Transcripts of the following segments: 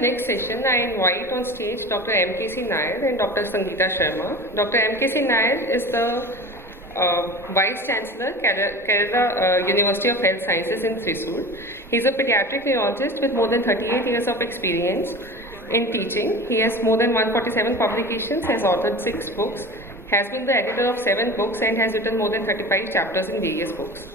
next session, I invite on stage Dr. M.K.C. Nair and Dr. Sangeeta Sharma. Dr. M.K.C. Nair is the Vice Chancellor, Kerala University of Health Sciences in Thrissur. He is a pediatric neurologist with more than 38 years of experience in teaching. He has more than 147 publications, has authored 6 books, has been the editor of 7 books and has written more than 35 chapters in various books.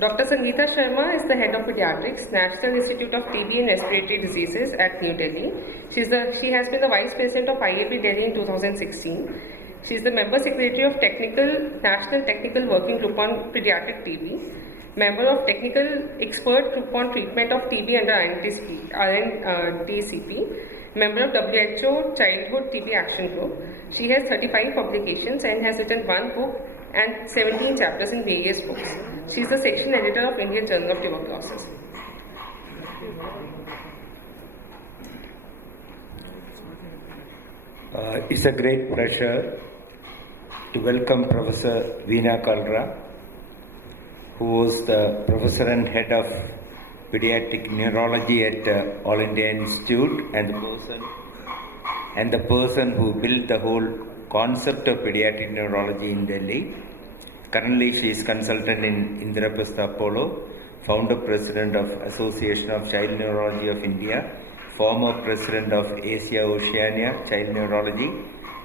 Dr. Sangeeta Sharma is the head of pediatrics, National Institute of TB and Respiratory Diseases at New Delhi. She has been the vice president of IAP Delhi in 2016. She is the member secretary of National Technical Working Group on Pediatric TB, member of Technical Expert Group on Treatment of TB under INTCP, member of WHO Childhood TB Action Group. She has 35 publications and has written 1 book and 17 chapters in various books. She is the section editor of Indian Journal of Tuberculosis. It's a great pleasure to welcome Professor Veena Kalra, who was the professor and head of pediatric neurology at All India Institute and the person who built the whole concept of pediatric neurology in Delhi. Currently, she is consultant in Indraprastha Apollo, founder president of Association of Child Neurology of India, former president of Asia Oceania Child Neurology,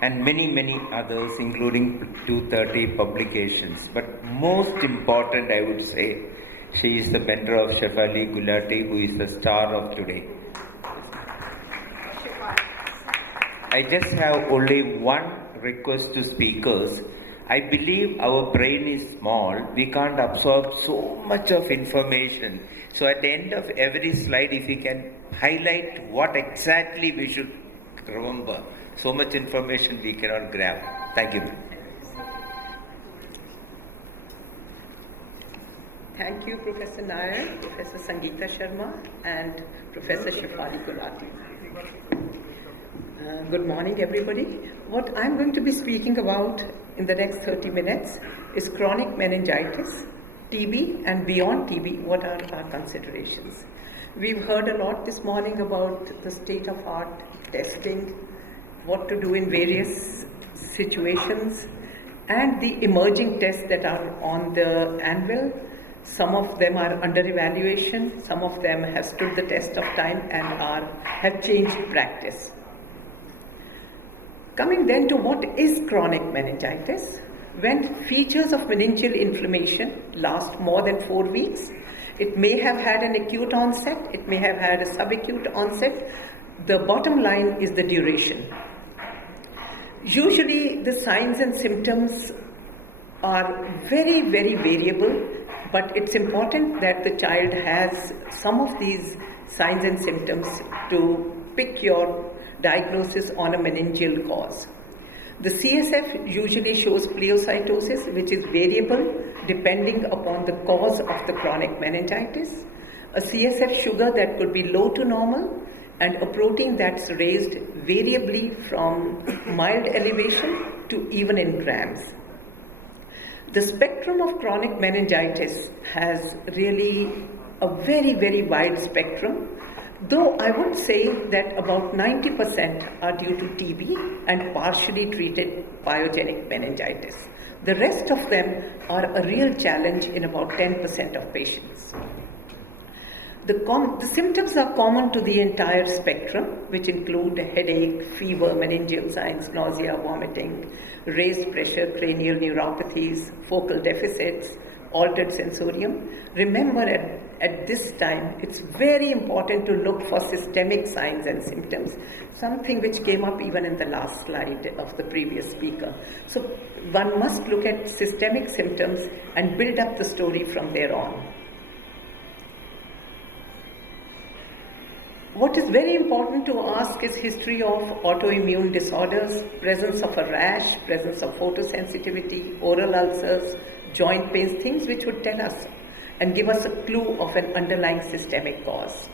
and many others, including 230 publications. But most important, I would say, she is the mentor of Shefali Gulati, who is the star of today. I just have only one request to speakers. I believe our brain is small. We can't absorb so much of information. So at the end of every slide, if we can highlight what exactly we should remember. So much information we cannot grab. Thank you. Thank you, Professor Nair, Professor Sangeeta Sharma, and Professor Shefali Gulati. Good morning, everybody. What I'm going to be speaking about in the next 30 minutes is chronic meningitis, TB, and beyond TB, what are our considerations? We've heard a lot this morning about the state-of-art testing, what to do in various situations, and the emerging tests that are on the anvil. Some of them are under evaluation, some of them have stood the test of time and have changed practice. Coming then to what is chronic meningitis, when features of meningeal inflammation last more than 4 weeks, it may have had an acute onset, it may have had a subacute onset. The bottom line is the duration. Usually the signs and symptoms are very variable, but it's important that the child has some of these signs and symptoms to pick your diagnosis on a meningeal cause. The CSF usually shows pleocytosis, which is variable depending upon the cause of the chronic meningitis, a CSF sugar that could be low to normal, and a protein that's raised variably from mild elevation to even in grams. The spectrum of chronic meningitis has really a very wide spectrum, though I would say that about 90% are due to TB and partially treated pyogenic meningitis. The rest of them are a real challenge in about 10% of patients. The symptoms are common to the entire spectrum, which include headache, fever, meningeal signs, nausea, vomiting, raised pressure, cranial neuropathies, focal deficits, altered sensorium. Remember, at this time, it's very important to look for systemic signs and symptoms, something which came up even in the last slide of the previous speaker. So one must look at systemic symptoms and build up the story from there on. What is very important to ask is history of autoimmune disorders, presence of a rash, presence of photosensitivity, oral ulcers, joint pains, things which would tell us and give us a clue of an underlying systemic cause.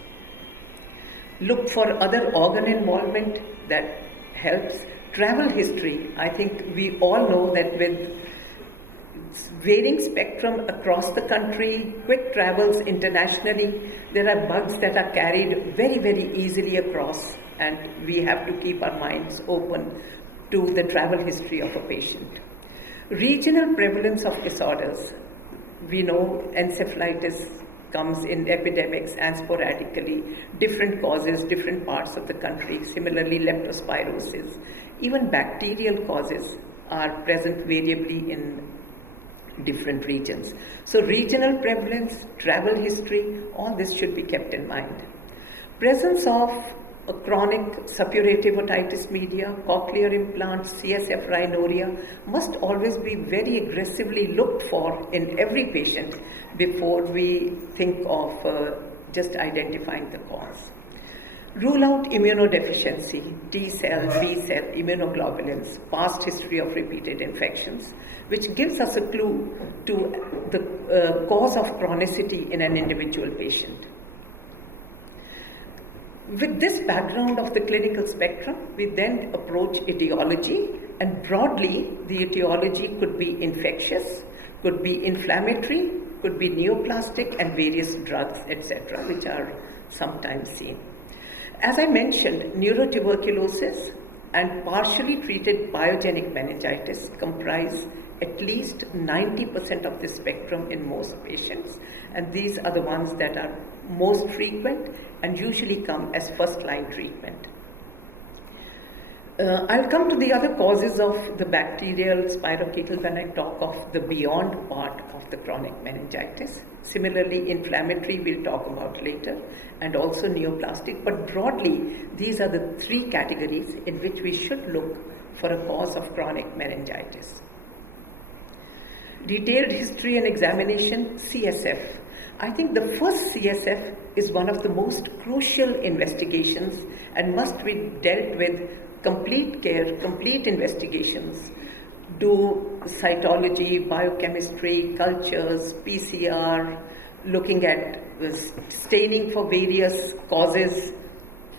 Look for other organ involvement that helps. Travel history, I think we all know that with varying spectrum across the country, quick travels internationally. There are bugs that are carried very, very easily across, and we have to keep our minds open to the travel history of a patient. Regional prevalence of disorders. We know encephalitis comes in epidemics and sporadically, different causes, different parts of the country. Similarly, leptospirosis, even bacterial causes are present variably in different regions. So regional prevalence, travel history, all this should be kept in mind. Presence of a chronic suppurative otitis media, cochlear implants, CSF rhinorrhea must always be very aggressively looked for in every patient before we think of just identifying the cause. Rule out immunodeficiency, T cell, B cell, immunoglobulins, past history of repeated infections, which gives us a clue to the cause of chronicity in an individual patient. With this background of the clinical spectrum, we then approach etiology, and broadly, the etiology could be infectious, could be inflammatory, could be neoplastic, and various drugs, etc., which are sometimes seen. As I mentioned, neurotuberculosis and partially treated pyogenic meningitis comprise at least 90% of the spectrum in most patients, and these are the ones that are most frequent and usually come as first-line treatment. I'll come to the other causes of the bacterial spirochetal when I talk of the beyond part of the chronic meningitis. Similarly, inflammatory we'll talk about later, and also neoplastic. But broadly, these are the three categories in which we should look for a cause of chronic meningitis. Detailed history and examination, CSF. I think the first CSF is one of the most crucial investigations and must be dealt with complete care, complete investigations, do cytology, biochemistry, cultures, PCR, looking at staining for various causes,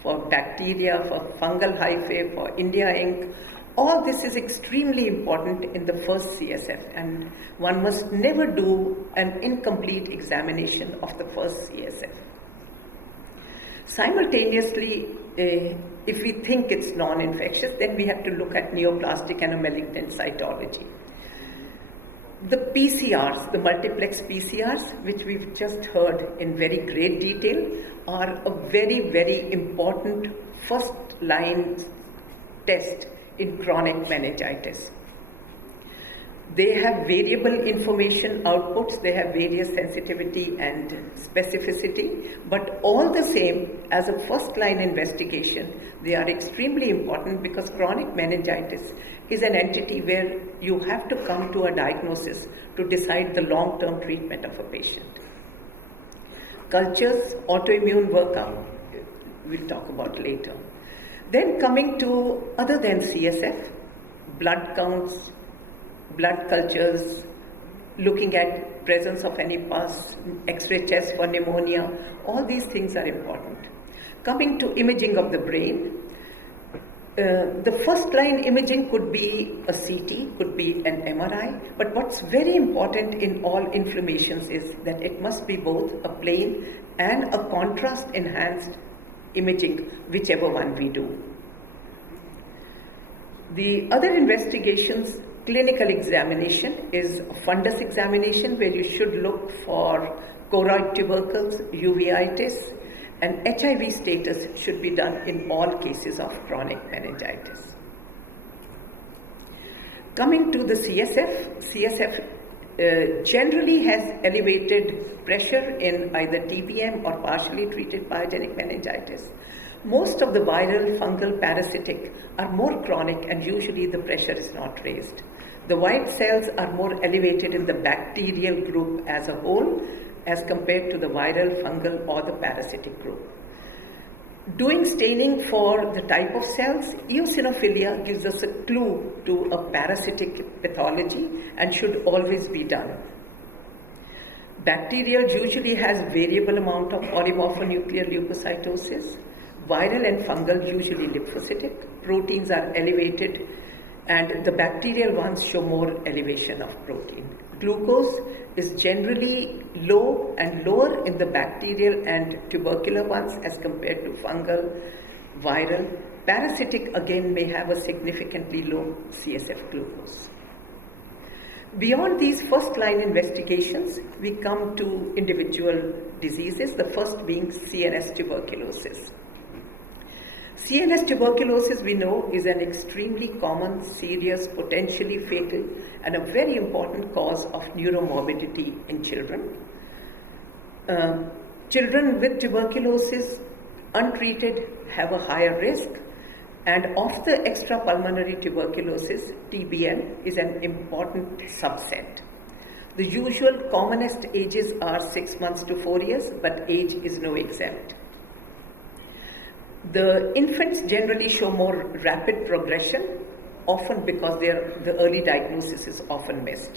for bacteria, for fungal hyphae, for India ink. All this is extremely important in the first CSF, and one must never do an incomplete examination of the first CSF. Simultaneously, if we think it's non-infectious, then we have to look at neoplastic and a malignant cytology. The PCRs, the multiplex PCRs, which we've just heard in very great detail, are a very, very important first-line test in chronic meningitis. They have variable information outputs, they have various sensitivity and specificity, but all the same, as a first-line investigation, they are extremely important because chronic meningitis is an entity where you have to come to a diagnosis to decide the long-term treatment of a patient. Cultures, autoimmune workup, we'll talk about later. Then coming to, other than CSF, blood counts, blood cultures, looking at presence of any pus, X-ray chest for pneumonia, all these things are important. Coming to imaging of the brain, the first line imaging could be a CT, could be an MRI, but what's very important in all inflammations is that it must be both a plain and a contrast enhanced imaging, whichever one we do. The other investigations, clinical examination is a fundus examination where you should look for choroid tubercles, uveitis, and HIV status should be done in all cases of chronic meningitis. Coming to the CSF generally has elevated pressure in either TBM or partially treated pyogenic meningitis. Most of the viral, fungal, parasitic are more chronic and usually the pressure is not raised. The white cells are more elevated in the bacterial group as a whole as compared to the viral, fungal or the parasitic group. Doing staining for the type of cells, eosinophilia gives us a clue to a parasitic pathology and should always be done. Bacterial usually has variable amount of polymorphonuclear leukocytosis. Viral and fungal usually lymphocytic. Proteins are elevated and the bacterial ones show more elevation of protein. Glucose is generally low and lower in the bacterial and tubercular ones as compared to fungal, viral. Parasitic again may have a significantly low CSF glucose. Beyond these first-line investigations, we come to individual diseases, the first being CNS tuberculosis. CNS tuberculosis, we know, is an extremely common, serious, potentially fatal, and a very important cause of neuromorbidity in children. Children with tuberculosis, untreated, have a higher risk, and of the extrapulmonary tuberculosis, TBM is an important subset. The usual commonest ages are 6 months to 4 years, but age is no exempt. The infants generally show more rapid progression, often because the early diagnosis is often missed.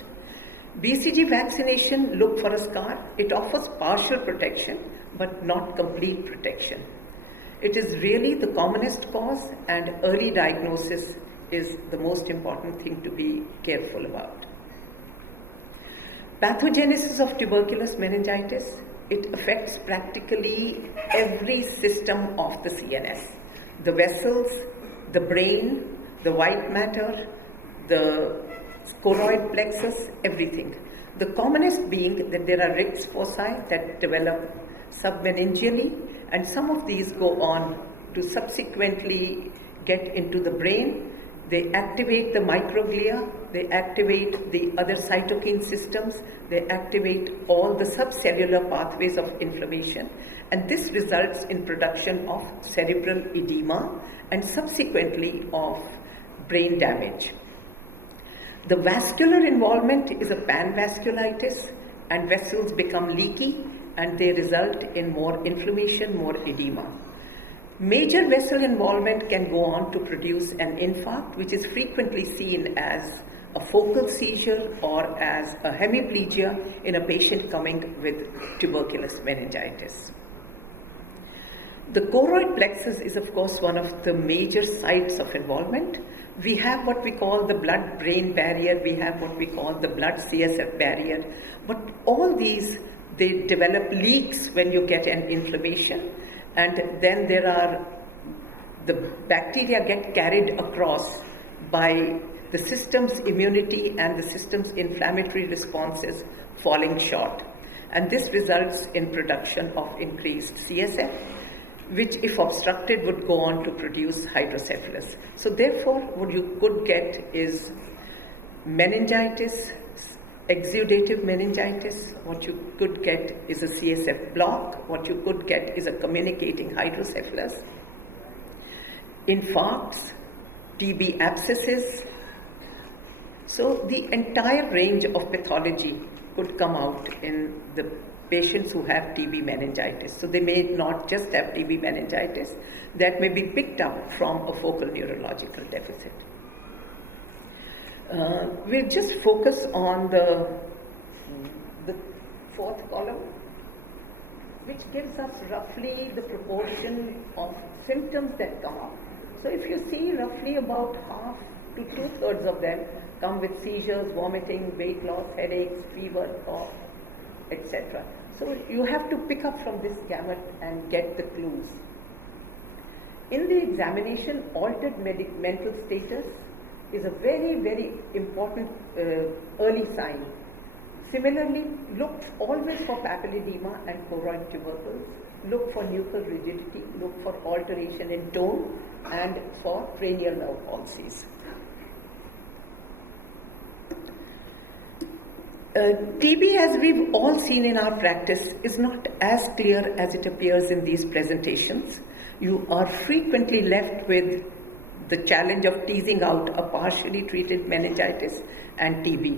BCG vaccination, look for a scar. It offers partial protection, but not complete protection. It is really the commonest cause, and early diagnosis is the most important thing to be careful about. Pathogenesis of tuberculous meningitis, it affects practically every system of the CNS. The vessels, the brain, the white matter, the choroid plexus, everything. The commonest being that there are Rick's foci that develop submeningeally, and some of these go on to subsequently get into the brain. They activate the microglia, they activate the other cytokine systems, they activate all the subcellular pathways of inflammation, and this results in production of cerebral edema and subsequently of brain damage. The vascular involvement is a panvasculitis, and vessels become leaky and they result in more inflammation, more edema. Major vessel involvement can go on to produce an infarct, which is frequently seen as a focal seizure or as a hemiplegia in a patient coming with tuberculous meningitis. The choroid plexus is, of course, one of the major sites of involvement. We have what we call the blood-brain barrier, we have what we call the blood-CSF barrier, but all these, they develop leaks when you get an inflammation, and then the bacteria get carried across by the system's immunity and the system's inflammatory responses falling short. And this results in production of increased CSF, which if obstructed would go on to produce hydrocephalus. So therefore, what you could get is meningitis, exudative meningitis. What you could get is a CSF block. What you could get is a communicating hydrocephalus. Infarcts, TB abscesses. So the entire range of pathology could come out in the patients who have TB meningitis. So they may not just have TB meningitis, that may be picked up from a focal neurological deficit. We'll just focus on the fourth column, which gives us roughly the proportion of symptoms that come up. So if you see, roughly about half to 2/3 of them come with seizures, vomiting, weight loss, headaches, fever, cough, etc. So you have to pick up from this gamut and get the clues. In the examination, altered mental status is a very, very important early sign. Similarly, look always for papilledema and choroid tubercles. Look for nuchal rigidity, look for alteration in tone, and for cranial nerve palsies. TB, as we've all seen in our practice, is not as clear as it appears in these presentations. You are frequently left with the challenge of teasing out a partially treated meningitis and TB.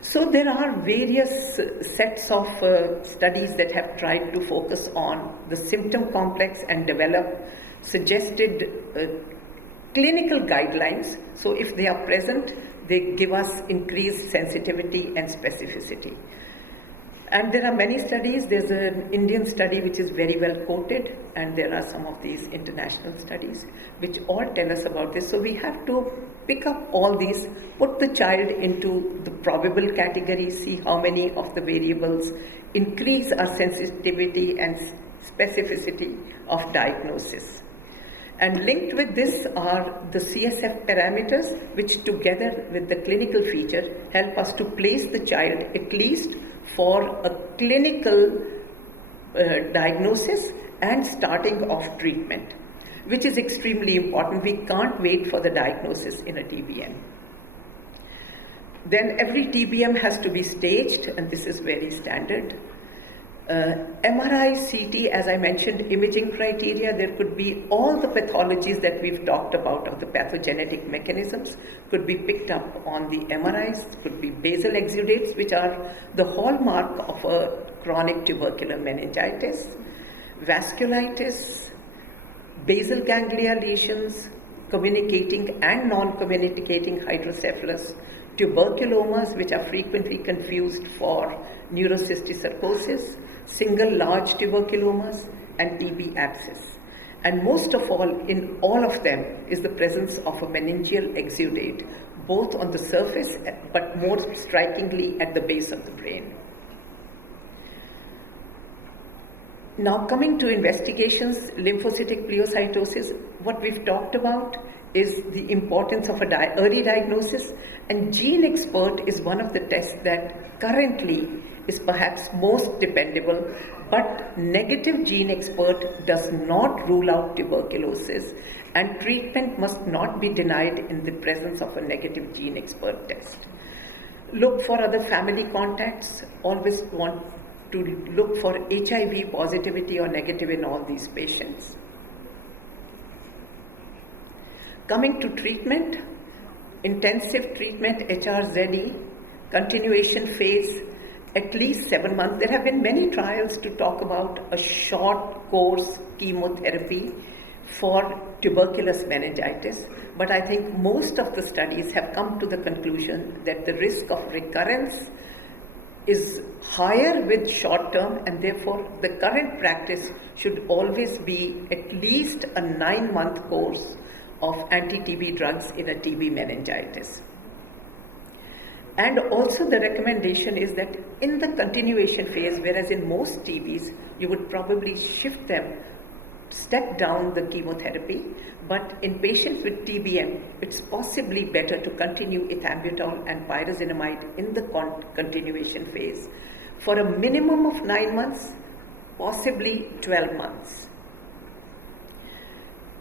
So there are various sets of studies that have tried to focus on the symptom complex and develop suggested clinical guidelines. So if they are present, they give us increased sensitivity and specificity. And there are many studies. There's an Indian study which is very well quoted, and there are some of these international studies which all tell us about this. So we have to pick up all these, put the child into the probable category, see how many of the variables increase our sensitivity and specificity of diagnosis. And linked with this are the CSF parameters, which together with the clinical feature help us to place the child at least for a clinical diagnosis and starting of treatment, which is extremely important. We can't wait for the diagnosis in a TBM. Then every TBM has to be staged, and this is very standard. MRI, CT, as I mentioned, imaging criteria, there could be all the pathologies that we've talked about of the pathogenetic mechanisms could be picked up on the MRIs, could be basal exudates, which are the hallmark of a chronic tubercular meningitis, vasculitis, basal ganglia lesions, communicating and non-communicating hydrocephalus, tuberculomas, which are frequently confused for neurocysticercosis, single large tuberculomas, and TB abscess. And most of all, in all of them, is the presence of a meningeal exudate, both on the surface but more strikingly at the base of the brain. Now, coming to investigations, lymphocytic pleocytosis, what we've talked about is the importance of early diagnosis, and Gene Expert is one of the tests that currently is perhaps most dependable, but negative Gene Expert does not rule out tuberculosis, and treatment must not be denied in the presence of a negative Gene Expert test. Look for other family contacts. Always want to look for HIV positivity or negative in all these patients. Coming to treatment, intensive treatment, HRZE, continuation phase, at least 7 months. There have been many trials to talk about a short course chemotherapy for tuberculous meningitis, but I think most of the studies have come to the conclusion that the risk of recurrence is higher with short term, and therefore the current practice should always be at least a 9-month course of anti-TB drugs in a TB meningitis. And also the recommendation is that in the continuation phase, whereas in most TBs, you would probably shift them, step down the chemotherapy, but in patients with TBM, it's possibly better to continue ethambutol and pyrazinamide in the continuation phase for a minimum of 9 months, possibly 12 months.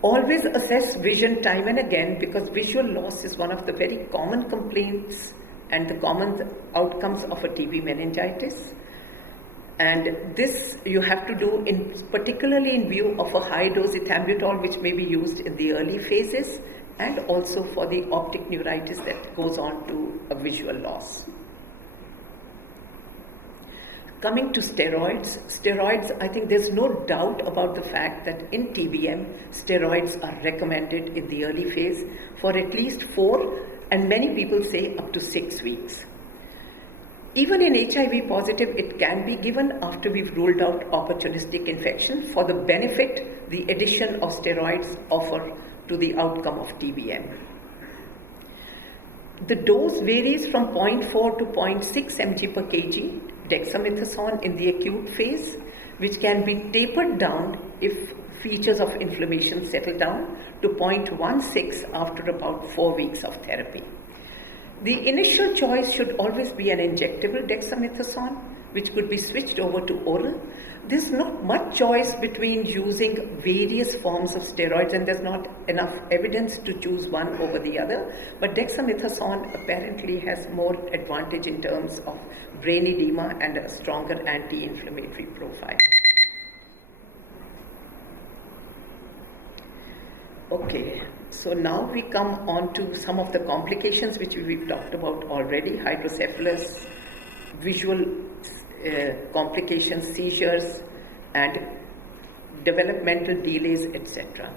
Always assess vision time and again, because visual loss is one of the very common complaints and the common outcomes of a TB meningitis. And this you have to do particularly in view of a high dose ethambutol, which may be used in the early phases, and also for the optic neuritis that goes on to a visual loss. Coming to steroids, I think there's no doubt about the fact that in TBM, steroids are recommended in the early phase for at least 4, and many people say up to 6 weeks. Even in HIV positive, it can be given after we've ruled out opportunistic infection for the benefit the addition of steroids offer to the outcome of TBM. The dose varies from 0.4 to 0.6 mg per kg dexamethasone in the acute phase, which can be tapered down if features of inflammation settle down, to 0.16 after about 4 weeks of therapy. The initial choice should always be an injectable dexamethasone, which could be switched over to oral. There's not much choice between using various forms of steroids, and there's not enough evidence to choose one over the other, but dexamethasone apparently has more advantage in terms of brain edema and a stronger anti-inflammatory profile. Okay, so now we come on to some of the complications which we've talked about already: hydrocephalus, visual complications, seizures, and developmental delays, etc.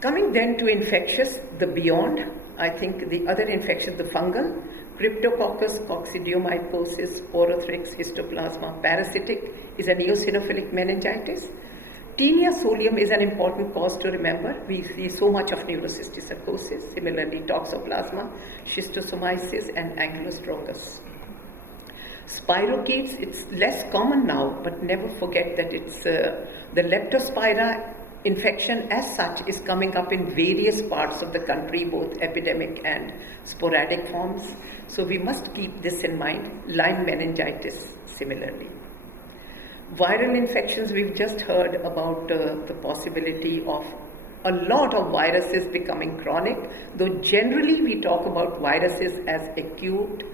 Coming then to infectious, the beyond, I think the other infections, the fungal, Cryptococcus, coccidiomycosis, porothrix, histoplasma, parasitic is an eosinophilic meningitis. Tinea solium is an important cause to remember. We see so much of neurocysticercosis, similarly toxoplasma, schistosomiasis, and ankylostrocus. Spirochetes, it's less common now, but never forget that it's the Leptospira infection as such is coming up in various parts of the country, both epidemic and sporadic forms. So we must keep this in mind. Lyme meningitis similarly. Viral infections, we've just heard about the possibility of a lot of viruses becoming chronic, though generally we talk about viruses as acute,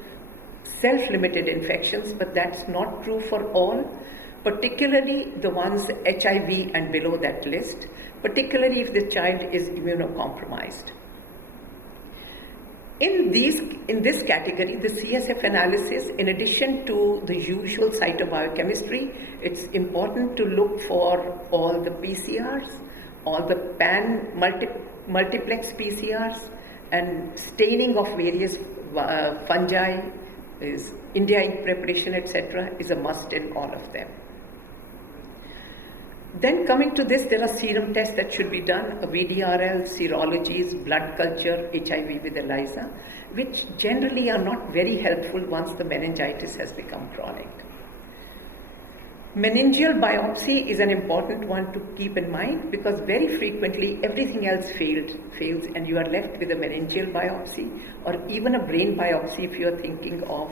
self-limited infections, but that's not true for all, particularly the ones HIV and below that list, particularly if the child is immunocompromised. In this category, the CSF analysis, in addition to the usual cytobiochemistry, it's important to look for all the PCRs, all the multiplex PCRs, and staining of various fungi, is India ink preparation, etc., is a must in all of them. Then coming to this, there are serum tests that should be done, VDRL, serologies, blood culture, HIV with ELISA, which generally are not very helpful once the meningitis has become chronic. Meningeal biopsy is an important one to keep in mind because very frequently everything else fails and you are left with a meningeal biopsy or even a brain biopsy if you are thinking of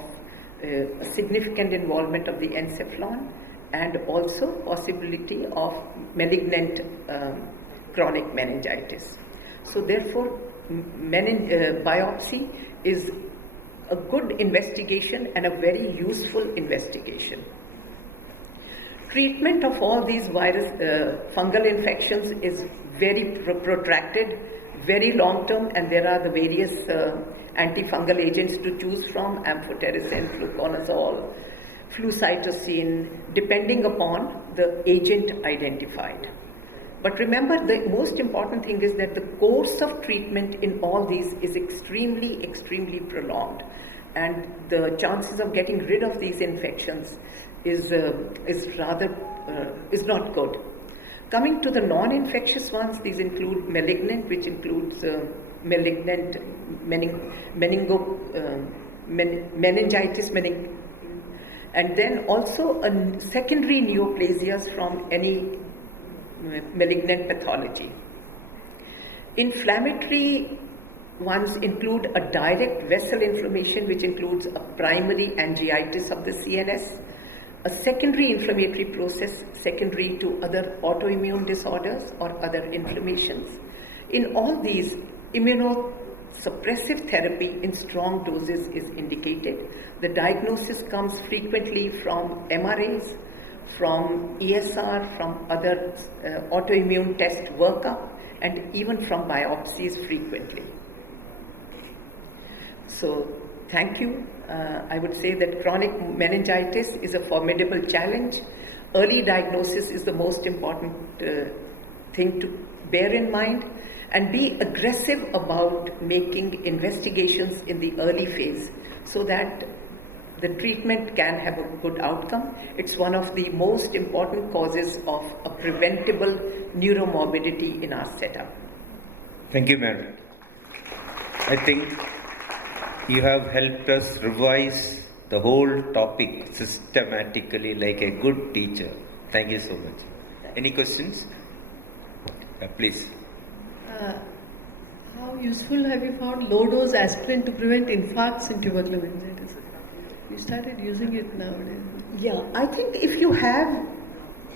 a significant involvement of the encephalon, and also possibility of malignant chronic meningitis. So therefore, biopsy is a good investigation and a very useful investigation. Treatment of all these fungal infections is very protracted, very long term, and there are the various antifungal agents to choose from, amphotericin, fluconazole, flucytosine, depending upon the agent identified. But remember, the most important thing is that the course of treatment in all these is extremely, extremely prolonged, and the chances of getting rid of these infections is not good. Coming to the non-infectious ones, these include malignant, which includes malignant meningitis, and then also secondary neoplasias from any malignant pathology. Inflammatory ones include a direct vessel inflammation, which includes a primary angiitis of the CNS, a secondary inflammatory process secondary to other autoimmune disorders or other inflammations. In all these, immunosuppressive therapy in strong doses is indicated. The diagnosis comes frequently from MRAs, from ESR, from other autoimmune test workup, and even from biopsies frequently. So, thank you. I would say that chronic meningitis is a formidable challenge. Early diagnosis is the most important thing to bear in mind, and be aggressive about making investigations in the early phase so that the treatment can have a good outcome. It's one of the most important causes of a preventable neuromorbidity in our setup. Thank you, madam. I think you have helped us revise the whole topic systematically like a good teacher. Thank you so much. Any questions? Please. How useful have you found low-dose aspirin to prevent infarcts in tubercular meningitis? We started using it nowadays. Yeah, I think if you have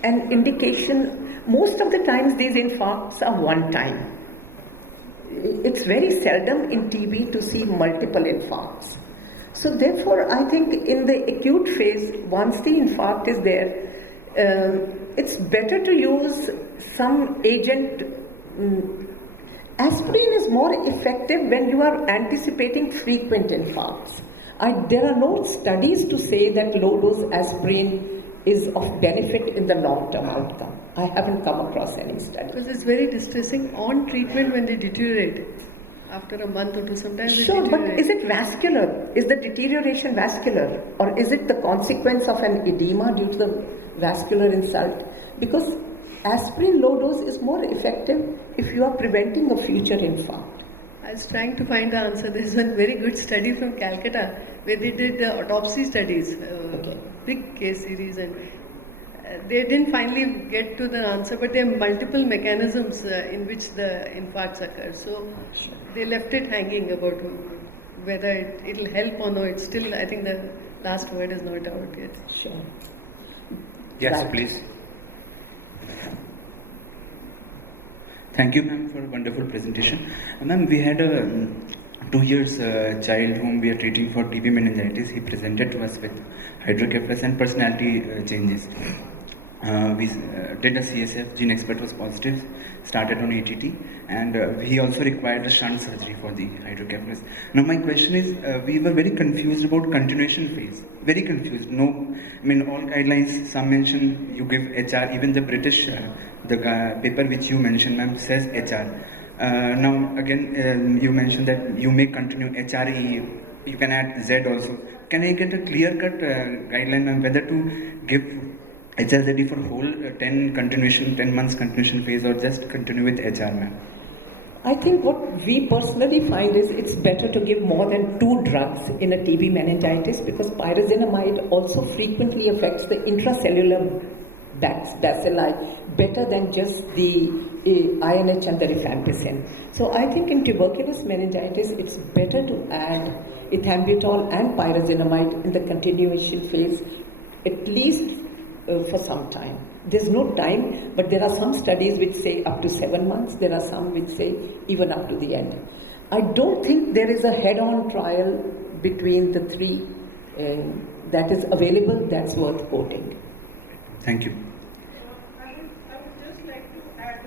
an indication, most of the times these infarcts are one time. It's very seldom in TB to see multiple infarcts. So therefore, I think in the acute phase, once the infarct is there, it's better to use some agent. Aspirin is more effective when you are anticipating frequent infarcts. There are no studies to say that low-dose aspirin is of benefit in the long-term outcome. I haven't come across any study. Because it's very distressing on treatment when they deteriorate. after a month or two. Sometimes Sure, it but deteriorates. is it vascular? Is the deterioration vascular? Or is it the consequence of an edema due to the vascular insult? Because aspirin low dose is more effective if you are preventing a future infarct. I was trying to find the answer. There's one very good study from Calcutta where they did autopsy studies, big case series, and they didn't finally get to the answer, but there are multiple mechanisms in which the infarcts occur. So they left it hanging about whether it'll help or no. It's still, I think the last word is not out yet. Sure. Yes, Right. please. Thank you, ma'am, for a wonderful presentation. Ma'am, we had a 2 years child whom we are treating for TB meningitis. He presented to us with hydrocephalus and personality changes. We did a CSF, gene expert was positive, started on ATT, and he also required a shunt surgery for the hydrocephalus. Now my question is, we were very confused about continuation phase, very confused. No, I mean all guidelines, some mention you give HR, even the British, the paper which you mentioned, ma'am, says HR. Now again, you mentioned that you may continue HRE, you can add Z also. Can I get a clear-cut guideline, ma'am, whether to give HRZD for whole 10 months continuation phase or just continue with HR, ma'am? I think what we personally find is it's better to give more than 2 drugs in a TB meningitis because pyrazinamide also frequently affects the intracellular bacilli better than just the INH and the rifampicin. So I think in tuberculous meningitis it's better to add ethambutol and pyrazinamide in the continuation phase at least for some time. There's no time, but there are some studies which say up to 7 months. There are some which say even up to the end. I don't think there is a head-on trial between the three that is available that's worth quoting. Thank you. I would just like to add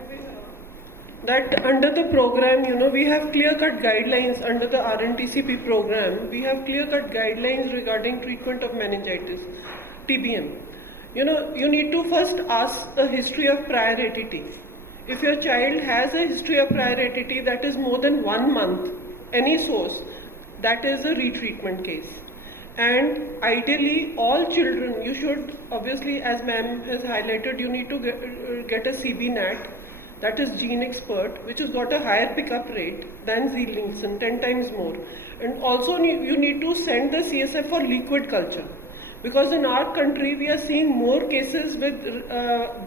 that under the program, we have clear-cut guidelines under the RNTCP program. We have clear-cut guidelines regarding treatment of meningitis, TBM. You need to first ask a history of prior ATT. If your child has a history of prior ATT that is more than 1 month, any source, that is a retreatment case. And ideally, all children, you should, obviously, as ma'am has highlighted, you need to get a CB-NAT, that is gene expert, which has got a higher pickup rate than Z-Linkson, 10 times more. And also, you need to send the CSF for liquid culture. Because in our country, we are seeing more cases with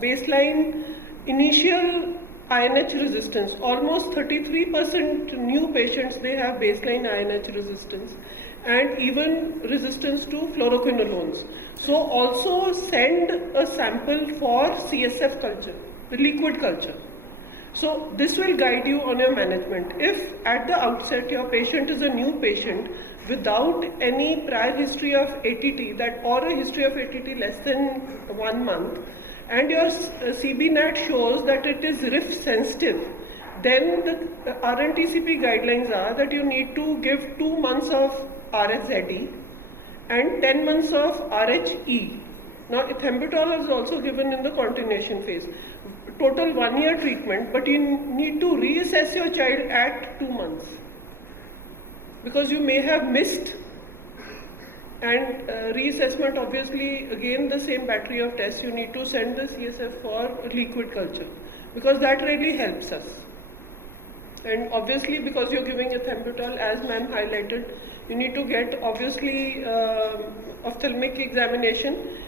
baseline initial INH resistance. Almost 33% new patients, they have baseline INH resistance and even resistance to fluoroquinolones. So also send a sample for CSF culture, the liquid culture. So this will guide you on your management. If at the outset your patient is a new patient without any prior history of ATT or a history of ATT less than 1 month and your CB-NAT shows that it is RIF sensitive, then the RNTCP guidelines are that you need to give 2 months of RSZD and 10 months of RHE. Now ethambutol is also given in the continuation phase. Total 1 year treatment, but you need to reassess your child at 2 months because you may have missed, and reassessment, obviously again the same battery of tests. You need to send the CSF for liquid culture because that really helps us. And obviously because you're giving ethambutol, as ma'am highlighted, you need to get obviously ophthalmic examination.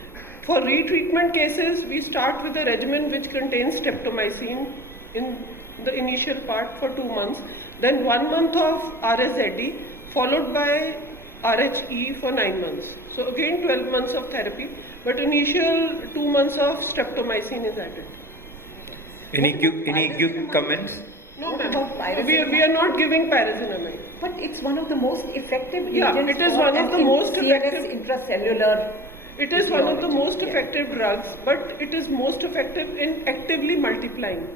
For retreatment cases, we start with a regimen which contains streptomycin in the initial part for 2 months, then 1 month of RSZD followed by RHE for 9 months. So again 12 months of therapy, but initial 2 months of streptomycin is added. Any quick comments? No, What ma'am. about pyrazinamide? We are not giving pyrazinamide. But it's one of the most effective Yeah, agents it is for one of the most CNS effective- intracellular. It is one of the most Yeah. effective drugs, but it is most effective in actively multiplying.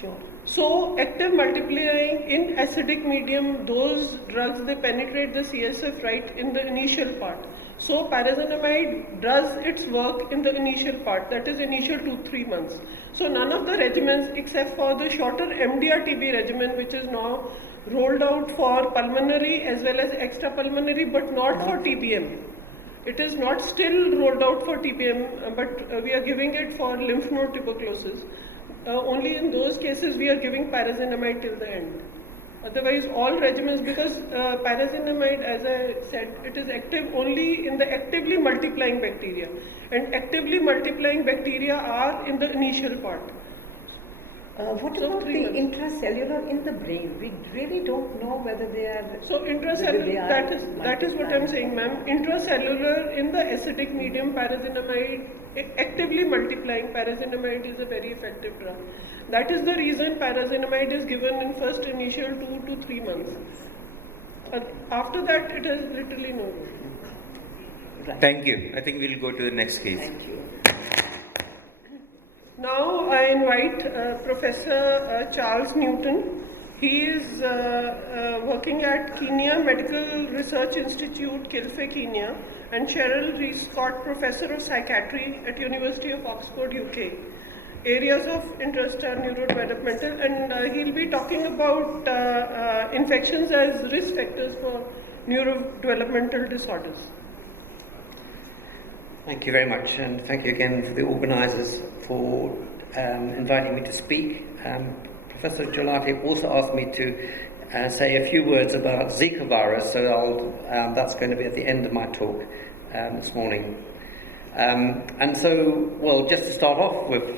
Sure. So active multiplying in acidic medium, those drugs, they penetrate the CSF right in the initial part. So pyrazinamide does its work in the initial part, that is initial 2-3 months. So none of the regimens except for the shorter MDR-TB regimen, which is now rolled out for pulmonary as well as extrapulmonary, but not for TBM. It is not still rolled out for TBM, but we are giving it for lymph node tuberculosis. Only in those cases we are giving pyrazinamide till the end. Otherwise, all regimens, because pyrazinamide, as I said, it is active only in the actively multiplying bacteria, and actively multiplying bacteria are in the initial part. What about the intracellular in the brain? We really don't know whether they are. So intracellular, that is what I'm saying, ma'am. Intracellular in the acidic medium, pyrazinamide, actively multiplying pyrazinamide is a very effective drug. That is the reason pyrazinamide is given in first initial 2 to 3 months. After that, it has literally no good. Right. Thank you. I think we'll go to the next case. Thank you. Now I invite Professor Charles Newton. He is working at Kenya Medical Research Institute, Kilfe, Kenya, and Cheryl Rees Scott, Professor of Psychiatry at University of Oxford, UK. Areas of interest are neurodevelopmental, and he'll be talking about infections as risk factors for neurodevelopmental disorders. Thank you very much, and thank you again for the organisers for inviting me to speak. Professor Gelati also asked me to say a few words about Zika virus, so that's going to be at the end of my talk this morning. And so, well, just to start off with,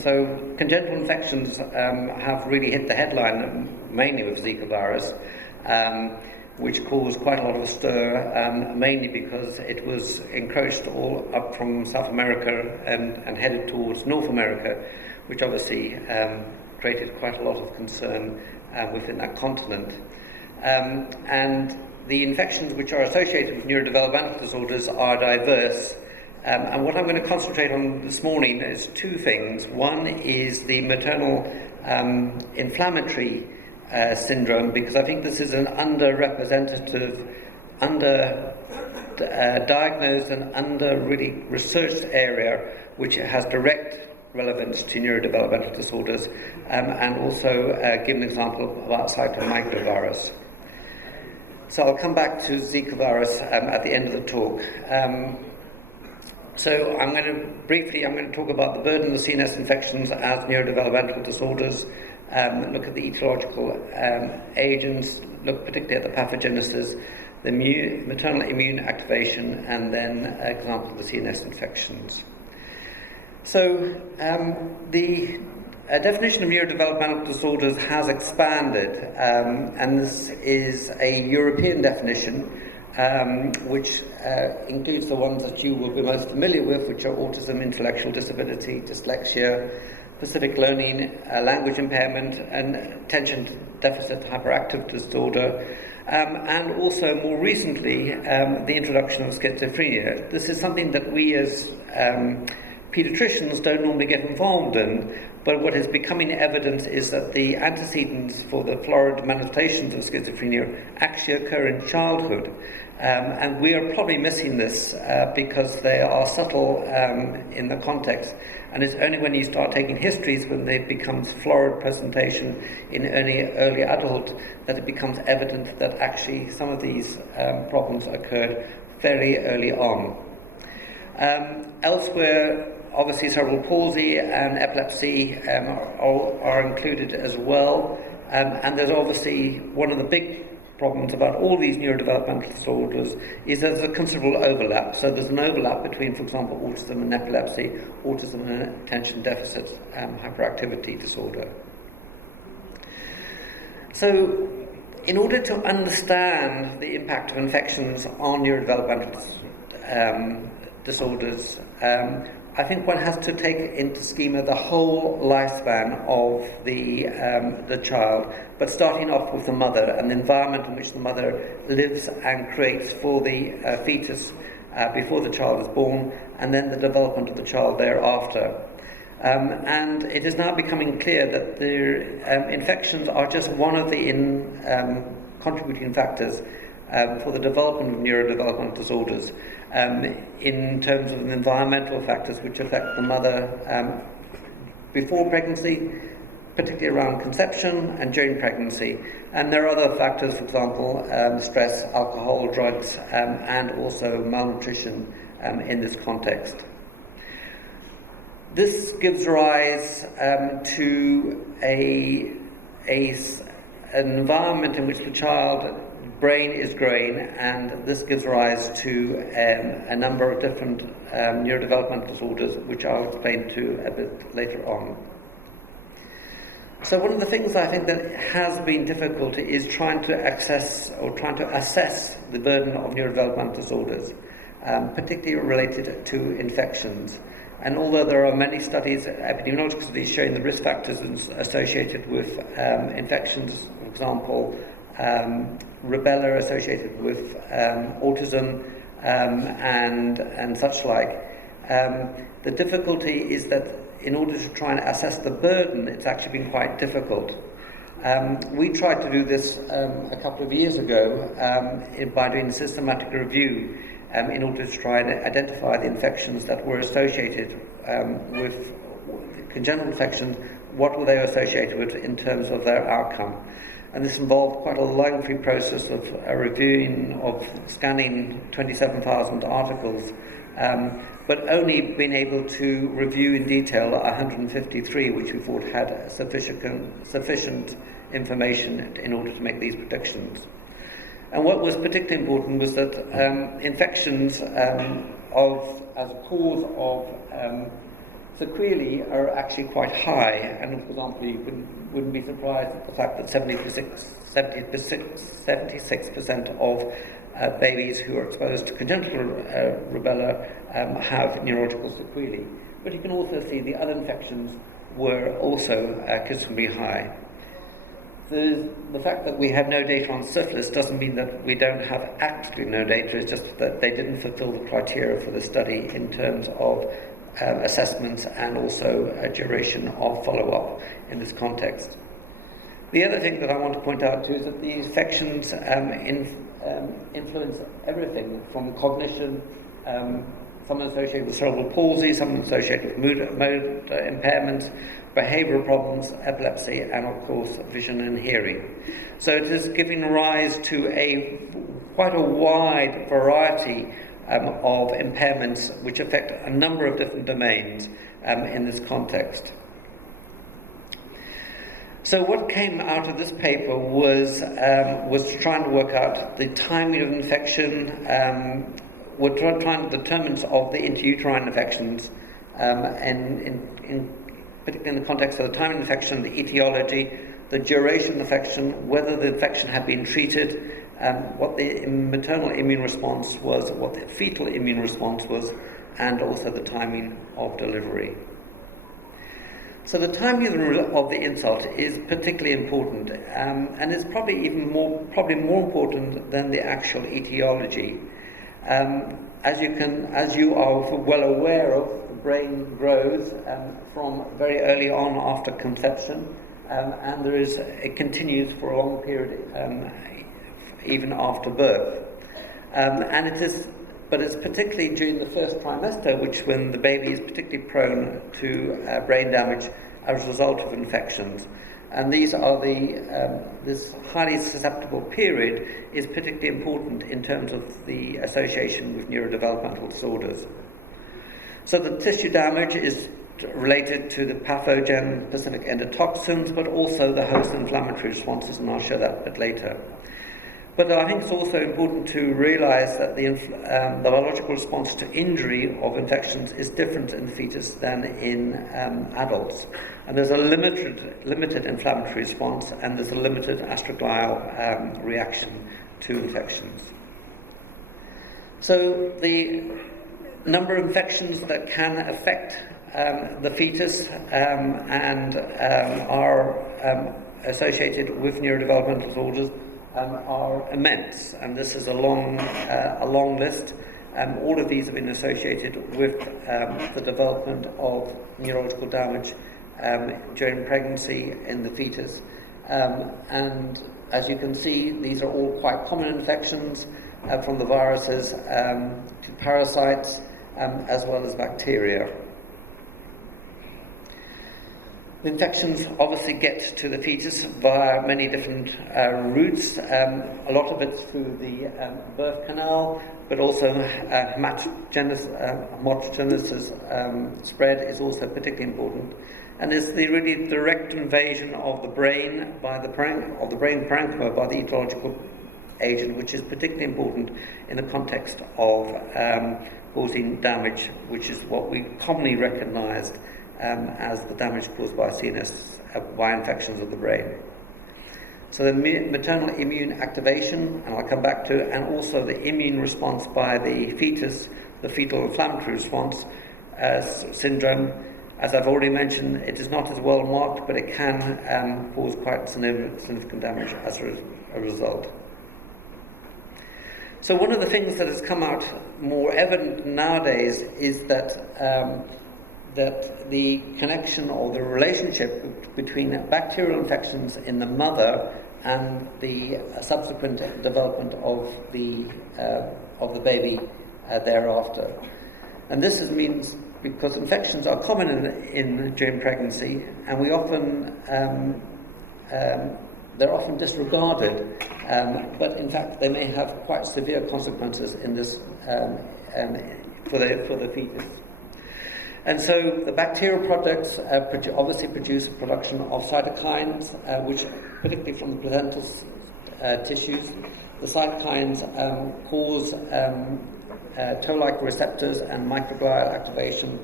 so congenital infections have really hit the headline, mainly with Zika virus, which caused quite a lot of a stir, mainly because it was encroached all up from South America and headed towards North America, which obviously created quite a lot of concern within that continent. And the infections which are associated with neurodevelopmental disorders are diverse. And what I'm going to concentrate on this morning is two things. One is the maternal inflammatory syndrome, because I think this is an underrepresented, diagnosed and under really researched area which has direct relevance to neurodevelopmental disorders, and also give an example about cytomegalovirus. So I'll come back to Zika virus at the end of the talk. So I'm going to talk about the burden of CNS infections as neurodevelopmental disorders, look at the etiological agents, look particularly at the pathogenesis, the maternal immune activation, and then an example of the CNS infections. So the definition of neurodevelopmental disorders has expanded, and this is a European definition, which includes the ones that you will be most familiar with, which are autism, intellectual disability, dyslexia, specific learning, language impairment, and attention deficit hyperactive disorder, and also more recently the introduction of schizophrenia. This is something that we as pediatricians don't normally get involved in, but what is becoming evident is that the antecedents for the florid manifestations of schizophrenia actually occur in childhood. And we are probably missing this because they are subtle in the context, and it's only when you start taking histories when they become florid presentation in early adulthood that it becomes evident that actually some of these problems occurred very early on. Elsewhere, obviously cerebral palsy and epilepsy are included as well, and there's obviously one of the big problems about all these neurodevelopmental disorders is there's a considerable overlap. So there's an overlap between, for example, autism and epilepsy, autism and attention deficit hyperactivity disorder. So in order to understand the impact of infections on neurodevelopmental disorders, I think one has to take into schema the whole lifespan of the child, but starting off with the mother and the environment in which the mother lives and creates for the fetus before the child is born, and then the development of the child thereafter. And it is now becoming clear that the infections are just one of the contributing factors for the development of neurodevelopmental disorders in terms of environmental factors which affect the mother before pregnancy, particularly around conception and during pregnancy. And there are other factors, for example, stress, alcohol, drugs, and also malnutrition in this context. This gives rise to an environment in which the child's brain is growing, and this gives rise to a number of different neurodevelopmental disorders, which I'll explain to a bit later on. So one of the things I think that has been difficult is trying to assess the burden of neurodevelopmental disorders, particularly related to infections. And although there are many studies, epidemiological studies, showing the risk factors associated with infections, for example, rubella associated with autism and such like, the difficulty is that in order to try and assess the burden, it's actually been quite difficult. We tried to do this a couple of years ago by doing a systematic review in order to try and identify the infections that were associated with congenital infections, what were they associated with in terms of their outcome. And this involved quite a lengthy process of scanning 27,000 articles, but only being able to review in detail 153, which we thought had sufficient information in order to make these predictions. And what was particularly important was that infections as a cause of sequelae are actually quite high, and for example, you wouldn't be surprised at the fact that 76% of babies who are exposed to congenital rubella have neurological sequelae. But you can also see the other infections were also considerably high. The fact that we have no data on syphilis doesn't mean that we don't have actually no data, it's just that they didn't fulfill the criteria for the study in terms of assessments and also a duration of follow-up in this context. The other thing that I want to point out too is that these infections influence everything from cognition, some associated with cerebral palsy, some associated with mood impairments, behavioural problems, epilepsy, and of course vision and hearing. So it is giving rise to quite a wide variety of impairments which affect a number of different domains in this context. So what came out of this paper was trying to work out the timing of infection. We're trying to determine of the intrauterine infections, particularly in the context of the timing of infection, the etiology, the duration of infection, whether the infection had been treated, what the maternal immune response was, what the fetal immune response was, and also the timing of delivery. So the timing of the insult is particularly important, and is probably more important than the actual etiology. As you are well aware of, the brain grows from very early on after conception, and it continues for a long period even after birth. But it's particularly during the first trimester, when the baby is particularly prone to brain damage as a result of infections. And these are this highly susceptible period is particularly important in terms of the association with neurodevelopmental disorders. So the tissue damage is related to the pathogen specific endotoxins, but also the host inflammatory responses, and I'll show that a bit later. But I think it's also important to realise that the biological response to injury of infections is different in the fetus than in adults. And there's a limited inflammatory response, and there's a limited astroglial reaction to infections. So the number of infections that can affect the fetus and are associated with neurodevelopmental disorders are immense, and this is a long list. All of these have been associated with the development of neurological damage during pregnancy in the fetus. And as you can see, these are all quite common infections from the viruses to parasites as well as bacteria. The infections obviously get to the fetus via many different routes. A lot of it through the birth canal, but also hematogenesis spread is also particularly important. And it's the really direct invasion of the brain by the brain parenchyma by the etiological agent, which is particularly important in the context of causing damage, which is what we commonly recognised as the damage caused by CNS, by infections of the brain. So the maternal immune activation, and I'll come back to, and also the immune response by the fetus, the fetal inflammatory response syndrome. As I've already mentioned, it is not as well marked, but it can cause quite significant damage as a result. So one of the things that has come out more evident nowadays is that that the connection or the relationship between bacterial infections in the mother and the subsequent development of the baby thereafter. And this means because infections are common during pregnancy, and we often they're often disregarded, but in fact they may have quite severe consequences in this for the fetus. And so the bacterial products obviously produce production of cytokines, which particularly from the placental tissues. The cytokines cause toll-like receptors and microglial activation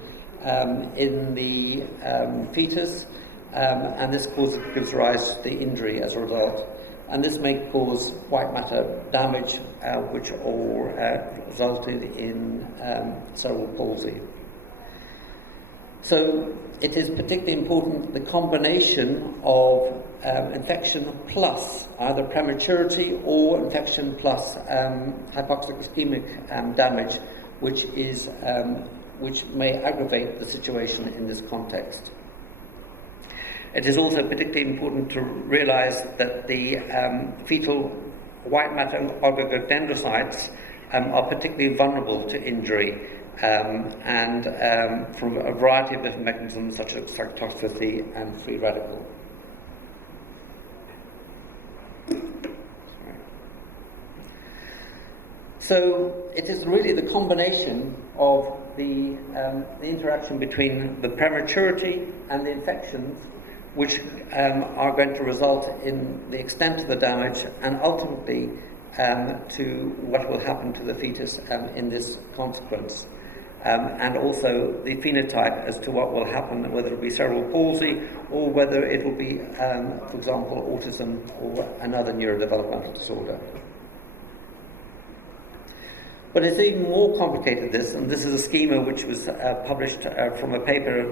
in the fetus, and this gives rise to the injury as a result. And this may cause white matter damage, which all resulted in cerebral palsy. So it is particularly important the combination of infection plus either prematurity or infection plus hypoxic ischemic damage, which may aggravate the situation in this context. It is also particularly important to realise that the fetal white matter oligodendrocytes are particularly vulnerable to injury. And from a variety of different mechanisms such as cytotoxicity and free radical. So it is really the combination of the interaction between the prematurity and the infections which are going to result in the extent of the damage and ultimately to what will happen to the fetus in this consequence. And also the phenotype as to what will happen, whether it will be cerebral palsy or whether it will be, for example, autism or another neurodevelopmental disorder. But it's even more complicated this, and this is a schema which was published from a paper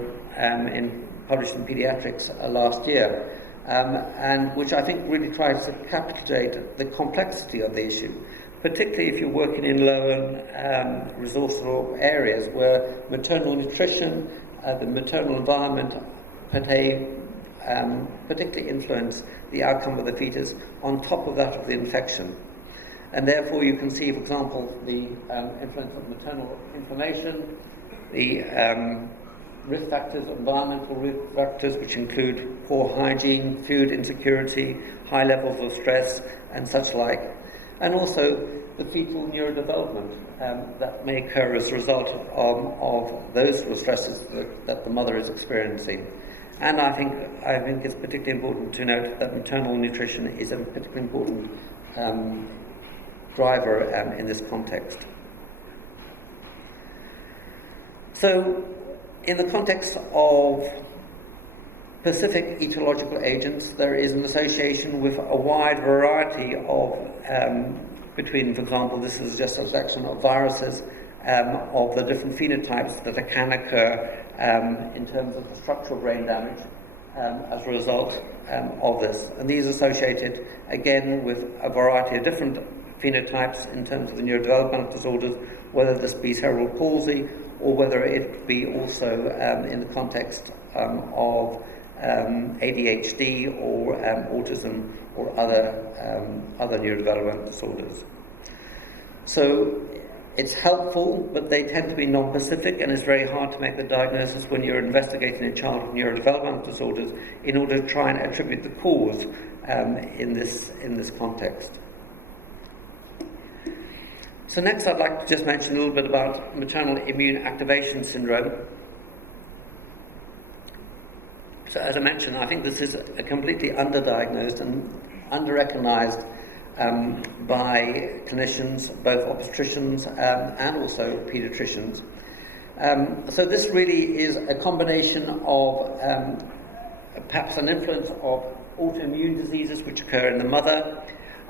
published in Pediatrics last year, and which I think really tries to capture the complexity of the issue, particularly if you're working in low and resourceful areas where maternal nutrition, the maternal environment particularly influence the outcome of the fetus on top of that of the infection. And therefore you can see, for example, the influence of maternal inflammation, the risk factors, environmental risk factors, which include poor hygiene, food insecurity, high levels of stress, and such like. And also the fetal neurodevelopment that may occur as a result of those stresses that the mother is experiencing. And I think it's particularly important to note that maternal nutrition is a particularly important driver in this context. So, in the context of specific etiological agents, there is an association with a wide variety of, between, for example, this is just a selection of viruses, of the different phenotypes that can occur in terms of the structural brain damage as a result of this. And these are associated, again, with a variety of different phenotypes in terms of the neurodevelopmental disorders, whether this be cerebral palsy or whether it be also in the context of ADHD or autism or other neurodevelopmental disorders. So it's helpful, but they tend to be non-specific, and it's very hard to make the diagnosis when you're investigating a child with neurodevelopmental disorders in order to try and attribute the cause in this context. So next I'd like to just mention a little bit about maternal immune activation syndrome. So as I mentioned, I think this is a completely underdiagnosed and under-recognized by clinicians, both obstetricians and also paediatricians. So this really is a combination of perhaps an influence of autoimmune diseases which occur in the mother,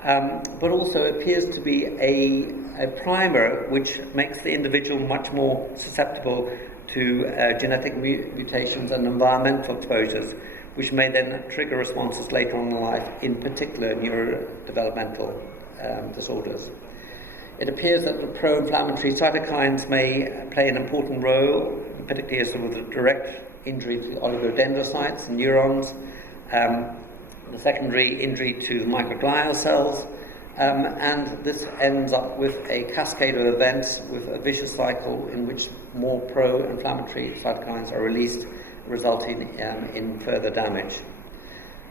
but also appears to be a primer which makes the individual much more susceptible to genetic mutations and environmental exposures, which may then trigger responses later on in life, in particular neurodevelopmental disorders. It appears that the pro-inflammatory cytokines may play an important role, particularly as there was a direct injury to the oligodendrocytes and neurons, the secondary injury to the microglial cells, and this ends up with a cascade of events with a vicious cycle in which more pro-inflammatory cytokines are released, resulting in further damage.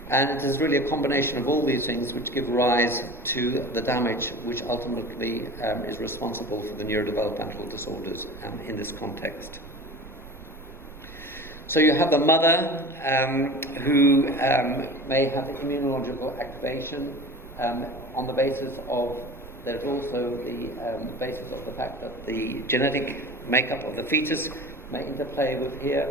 And it is really a combination of all these things which give rise to the damage which ultimately is responsible for the neurodevelopmental disorders in this context. So you have the mother who may have immunological activation on the basis of, there's also the basis of the fact that the genetic makeup of the fetus may interplay with here.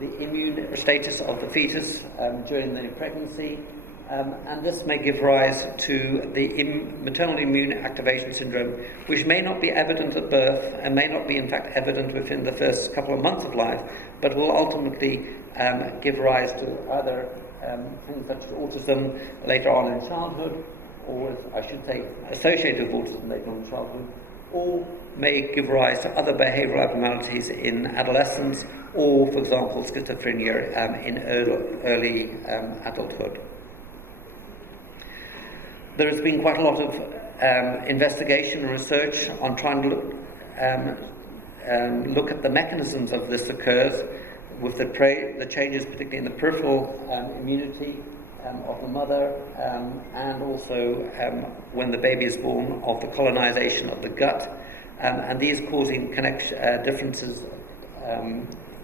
The immune status of the fetus during the pregnancy, and this may give rise to the maternal immune activation syndrome, which may not be evident at birth and may not be in fact evident within the first couple of months of life, but will ultimately give rise to either things such as autism later on in childhood, or I should say associated with autism later on in childhood, or may give rise to other behavioural abnormalities in adolescence, or, for example, schizophrenia in early adulthood. There has been quite a lot of investigation and research on trying to look at the mechanisms of this occurs with the changes, particularly in the peripheral immunity of the mother, and also when the baby is born, of the colonization of the gut, and these causing differences,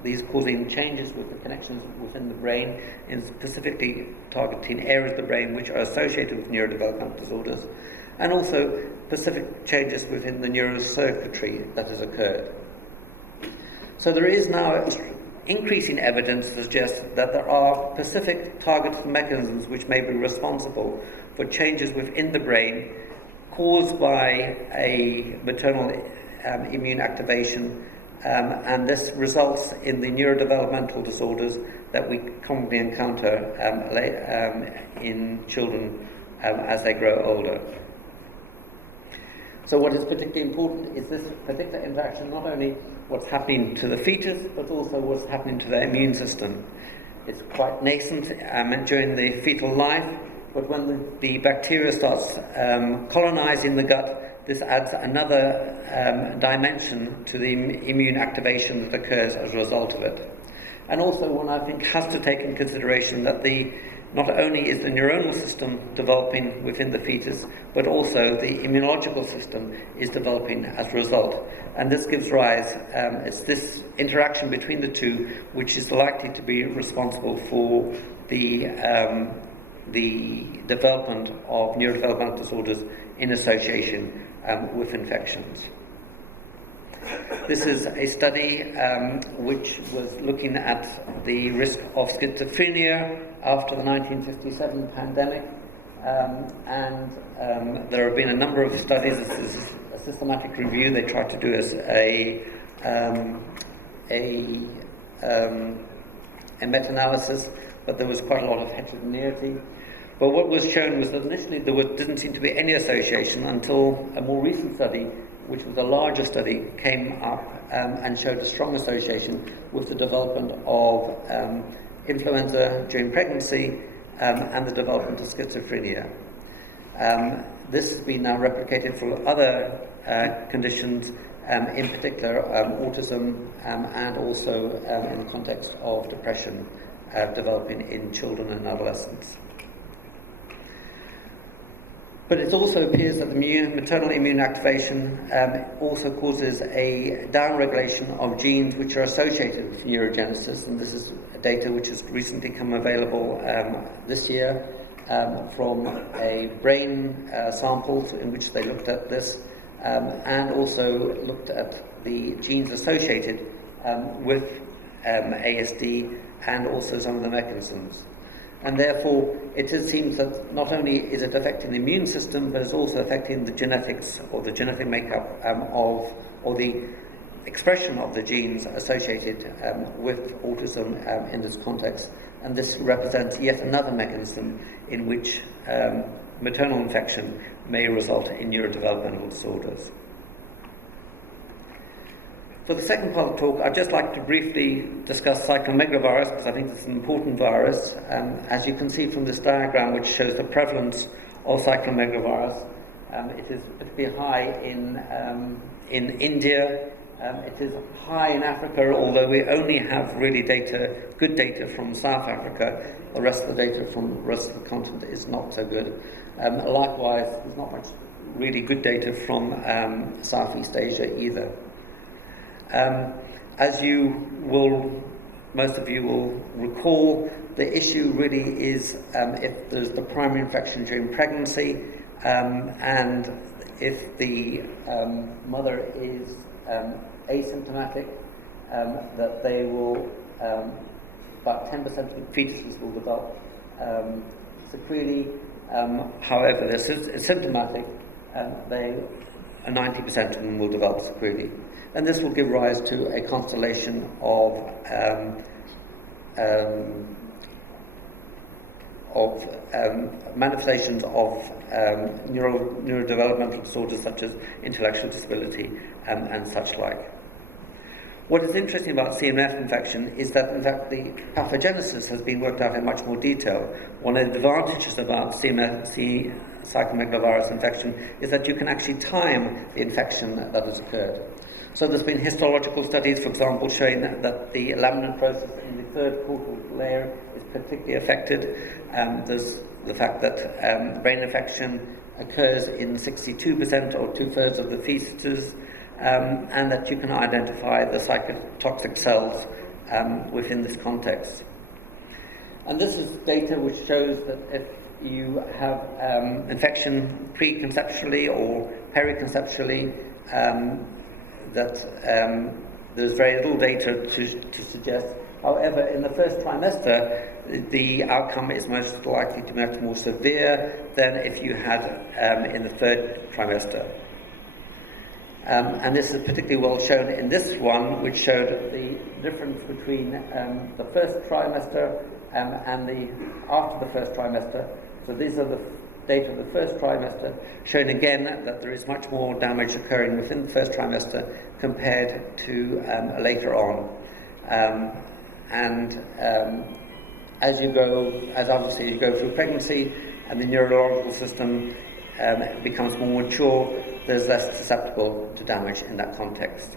these causing changes with the connections within the brain, in specifically targeting areas of the brain which are associated with neurodevelopmental disorders, and also specific changes within the neurocircuitry that has occurred. So there is now increasing evidence to suggest that there are specific targeted mechanisms which may be responsible for changes within the brain caused by a maternal immune activation, and this results in the neurodevelopmental disorders that we commonly encounter in children as they grow older. So what is particularly important is this particular interaction, not only what's happening to the fetus, but also what's happening to the immune system. It's quite nascent during the fetal life, but when the bacteria starts colonizing the gut, this adds another dimension to the immune activation that occurs as a result of it. And also one, I think, has to take in consideration that not only is the neuronal system developing within the fetus, but also the immunological system is developing as a result. And this gives rise, it's this interaction between the two which is likely to be responsible for the development of neurodevelopmental disorders in association with infections. This is a study which was looking at the risk of schizophrenia after the 1957 pandemic, and there have been a number of studies. This is a systematic review they tried to do as a meta-analysis, but there was quite a lot of heterogeneity. But what was shown was that initially didn't seem to be any association until a more recent study, which was a larger study, came up and showed a strong association with the development of influenza during pregnancy and the development of schizophrenia. This has been now replicated for other conditions, in particular autism and also in the context of depression developing in children and adolescents. But it also appears that the maternal immune activation also causes a downregulation of genes which are associated with neurogenesis, and this is data which has recently come available this year from a brain sample in which they looked at this and also looked at the genes associated with ASD and also some of the mechanisms. And therefore, it seems that not only is it affecting the immune system, but it's also affecting the genetics or the genetic makeup or the expression of the genes associated with autism in this context. And this represents yet another mechanism in which maternal infection may result in neurodevelopmental disorders. For the second part of the talk, I'd just like to briefly discuss cyclomegalovirus because I think it's an important virus. As you can see from this diagram, which shows the prevalence of cyclomegalovirus, it is particularly high in India. It is high in Africa, although we only have really good data from South Africa. The rest of the data from the rest of the continent is not so good. Likewise, there's not much really good data from Southeast Asia either. As most of you will recall, the issue really is if there's the primary infection during pregnancy and if the mother is asymptomatic, that they will, about 10% of the fetuses will develop sequelae. However, they're symptomatic, 90% of them will develop sequelae. And this will give rise to a constellation of manifestations of neurodevelopmental disorders such as intellectual disability and such like. What is interesting about CMF infection is that, in fact, the pathogenesis has been worked out in much more detail. One of the advantages about cyclomegalovirus infection is that you can actually time the infection that has occurred. So there's been histological studies, for example, showing that the laminin process in the third caudal layer is particularly affected. There's the fact that brain infection occurs in 62% or 2/3 of the fetuses, and that you can identify the cytotoxic cells within this context. And this is data which shows that if you have infection preconceptually or periconceptually, that there's very little data to suggest. However, in the first trimester, the outcome is most likely to be much more severe than if you had in the third trimester. And this is particularly well shown in this one, which showed the difference between the first trimester and after the first trimester. So these are the data of the first trimester, showing again that there is much more damage occurring within the first trimester compared to later on. As you go through pregnancy and the neurological system becomes more mature, there's less susceptible to damage in that context.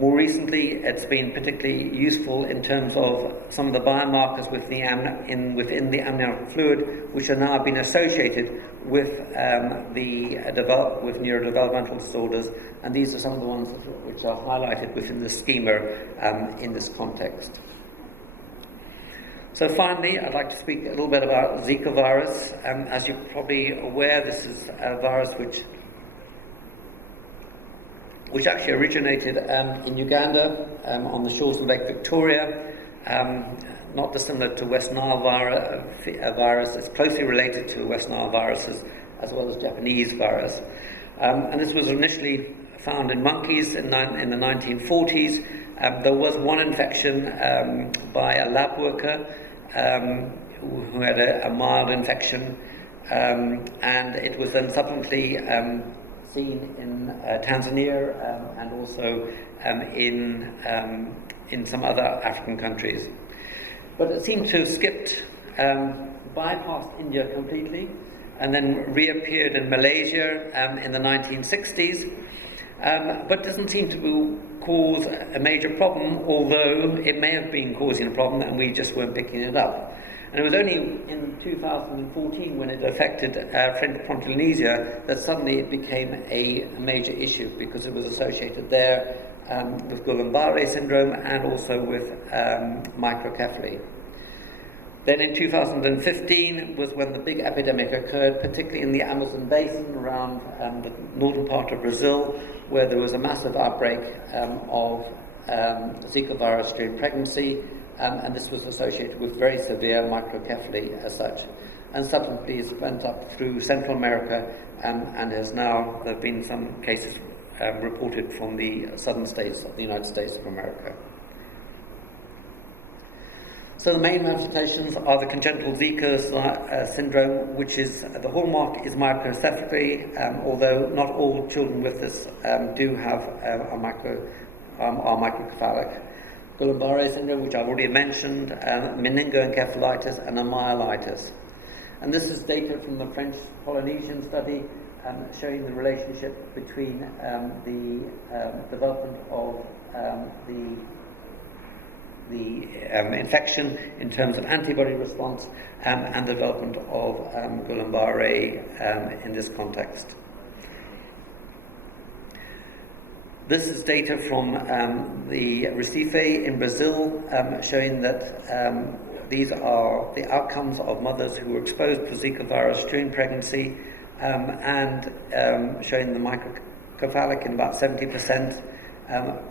More recently, it's been particularly useful in terms of some of the biomarkers within the amniotic fluid, which are now being associated with with neurodevelopmental disorders, and these are some of the ones which are highlighted within the schema in this context. So finally, I'd like to speak a little bit about Zika virus. As you're probably aware, this is a virus which actually originated in Uganda on the shores of Lake Victoria, not dissimilar to West Nile virus. It's closely related to West Nile viruses as well as Japanese virus. And this was initially found in monkeys in the 1940s. There was one infection by a lab worker who had a mild infection, and it was then subsequently seen in Tanzania and also in some other African countries. But it seemed to have skipped, bypassed India completely, and then reappeared in Malaysia in the 1960s, but doesn't seem to cause a major problem, although it may have been causing a problem and we just weren't picking it up. And it was only in 2014, when it affected French Polynesia, that suddenly it became a major issue, because it was associated there with Guillain-Barré syndrome and also with microcephaly. Then in 2015 was when the big epidemic occurred, particularly in the Amazon basin around the northern part of Brazil, where there was a massive outbreak of Zika virus during pregnancy, and this was associated with very severe microcephaly as such. And subsequently it went up through Central America, and has now, there have been some cases reported from the southern states of the United States of America. So the main manifestations are the congenital Zika syndrome, which is, the hallmark is microcephaly, although not all children with this do have are microcephalic. Guillain-Barré syndrome, which I've already mentioned, meningoencephalitis and a myelitis. And this is data from the French Polynesian study showing the relationship between the development of the infection in terms of antibody response and the development of Guillain-Barré in this context. This is data from the Recife in Brazil, showing that these are the outcomes of mothers who were exposed to Zika virus during pregnancy, and showing the microcephalic in about 70%,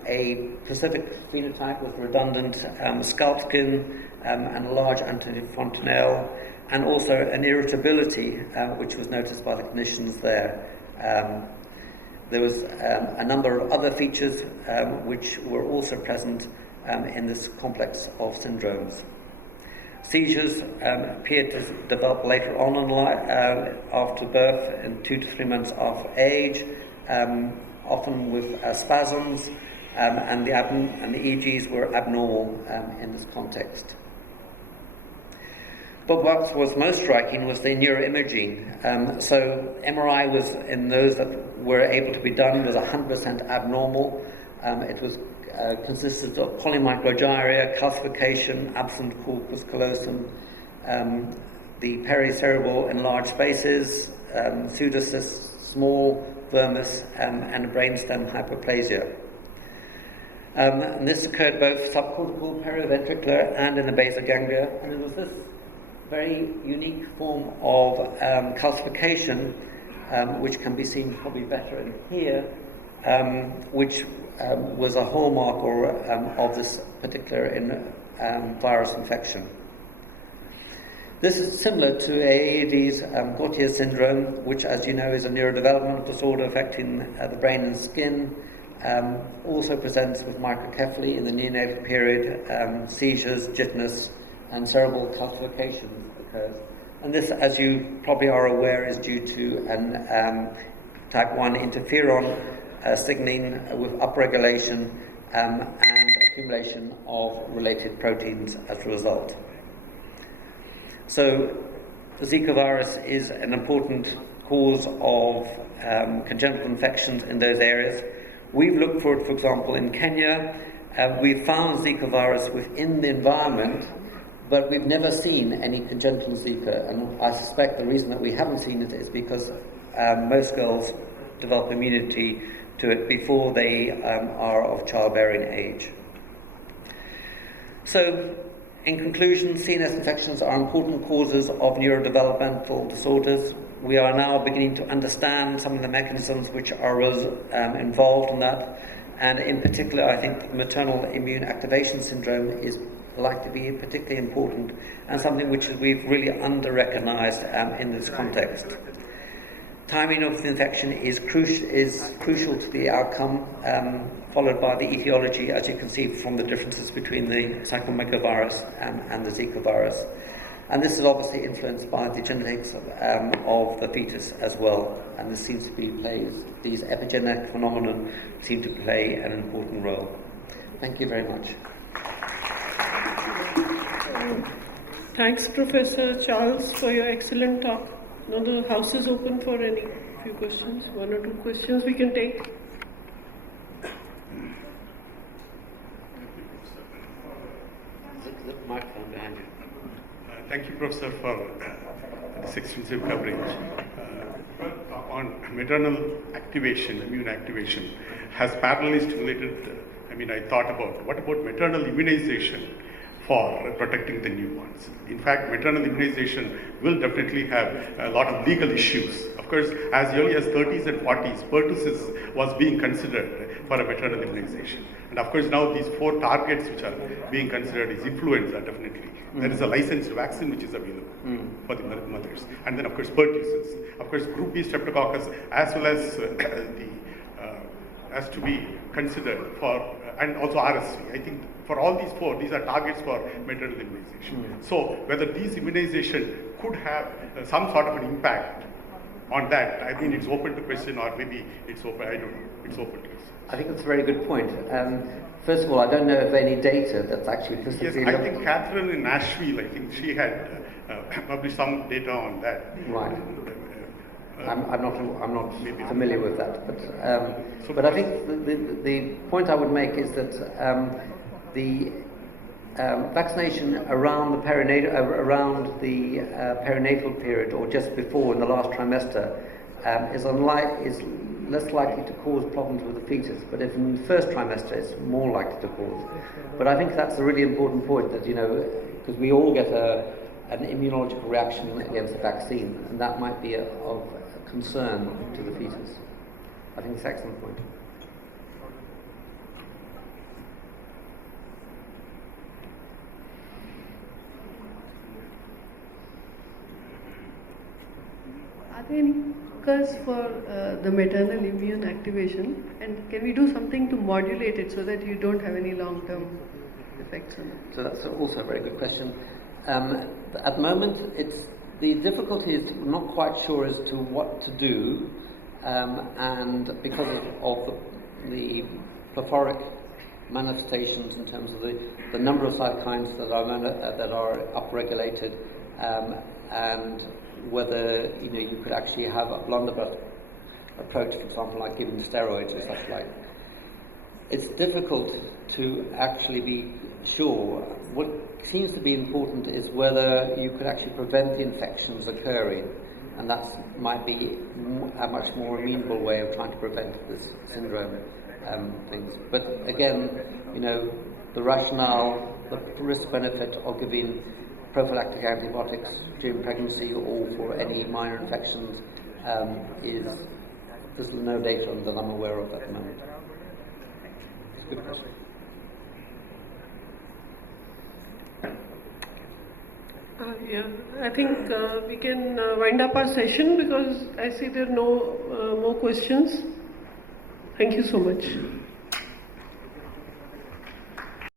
a specific phenotype with redundant scalp skin and a large antifontanelle, and also an irritability which was noticed by the clinicians there. There was a number of other features which were also present in this complex of syndromes. Seizures appeared to develop later on in life, after birth, in 2 to 3 months after age, often with spasms, and the EEGs were abnormal in this context. But what was most striking was the neuroimaging. So MRI was, in those that were able to be done, was 100% abnormal. It was consisted of polymicrogyria, calcification, absent corpus callosum, the pericerebral enlarged spaces, pseudocysts, small vermis, and a brainstem hyperplasia. And this occurred both subcortical, periventricular, and in the basal ganglia, and it was this very unique form of calcification, which can be seen probably better in here, which was a hallmark of this particular virus infection. This is similar to AAD's Gautier syndrome, which, as you know, is a neurodevelopmental disorder affecting the brain and skin. Also presents with microcephaly in the neonatal period, seizures, jitterness, and cerebral calcification occurs. And this, as you probably are aware, is due to an type 1 interferon signaling with upregulation and accumulation of related proteins as a result. So the Zika virus is an important cause of congenital infections in those areas. We've looked for it, for example, in Kenya. We've found Zika virus within the environment, but we've never seen any congenital Zika, and I suspect the reason that we haven't seen it is because most girls develop immunity to it before they are of childbearing age. So, in conclusion, CNS infections are important causes of neurodevelopmental disorders. We are now beginning to understand some of the mechanisms which are involved in that, and in particular, I think maternal immune activation syndrome is likely to be particularly important, and something which we've really under-recognized in this context. Timing of the infection is crucial to the outcome, followed by the etiology, as you can see from the differences between the cytomegalovirus and the Zika virus. And this is obviously influenced by the genetics of the fetus as well. And this seems to be these epigenetic phenomena seem to play an important role. Thank you very much. Thanks, Professor Charles, for your excellent talk. Now the house is open for any few questions. 1 or 2 questions we can take. The microphone behind you. Thank you, Professor, for this extensive coverage. On maternal activation, immune activation, has parallelly stimulated, I thought about what about maternal immunization for protecting the newborns. In fact, maternal immunization will definitely have a lot of legal issues. Of course, as early as 30s and 40s, pertussis was being considered for a maternal immunization. And of course, now these 4 targets which are being considered is influenza, definitely. There is a licensed vaccine which is available for the mothers. And then, of course, pertussis. Of course, group B streptococcus, as well as has to be considered for, and also RSV. I think for all these 4, these are targets for maternal immunization. So whether these immunization could have some sort of an impact on that, I think it's open to question, or maybe it's open, I don't know, it's open to question. I think that's a very good point. First of all, I don't know of any data that's actually explicitly Yes, I think Catherine in Nashville, I think she had published some data on that. Right. I'm not familiar with that, but I think the point I would make is that the vaccination around the perinatal period, or just before in the last trimester, is less likely to cause problems with the fetus. But if in the first trimester, it's more likely to cause. But I think that's a really important point, that because we all get an immunological reaction against the vaccine, and that might be of concern to the fetus. I think it's an excellent point. Are there any markers for the maternal immune activation, and can we do something to modulate it so that you don't have any long-term effects on it? So that's also a very good question. At the moment, the difficulty is we're not quite sure as to what to do, and because of the plethoric manifestations in terms of the number of cytokines that are upregulated, and whether you could actually have a blunderbuss approach, for example, like giving steroids or such like. It's difficult to actually be sure. What seems to be important is whether you could actually prevent the infections occurring, and that might be a much more amenable way of trying to prevent this syndrome things. But again, the rationale, the risk-benefit of giving prophylactic antibiotics during pregnancy or for any minor infections there's no data on that I'm aware of at the moment. It's a good question. I think we can wind up our session, because I see there are no more questions. Thank you so much.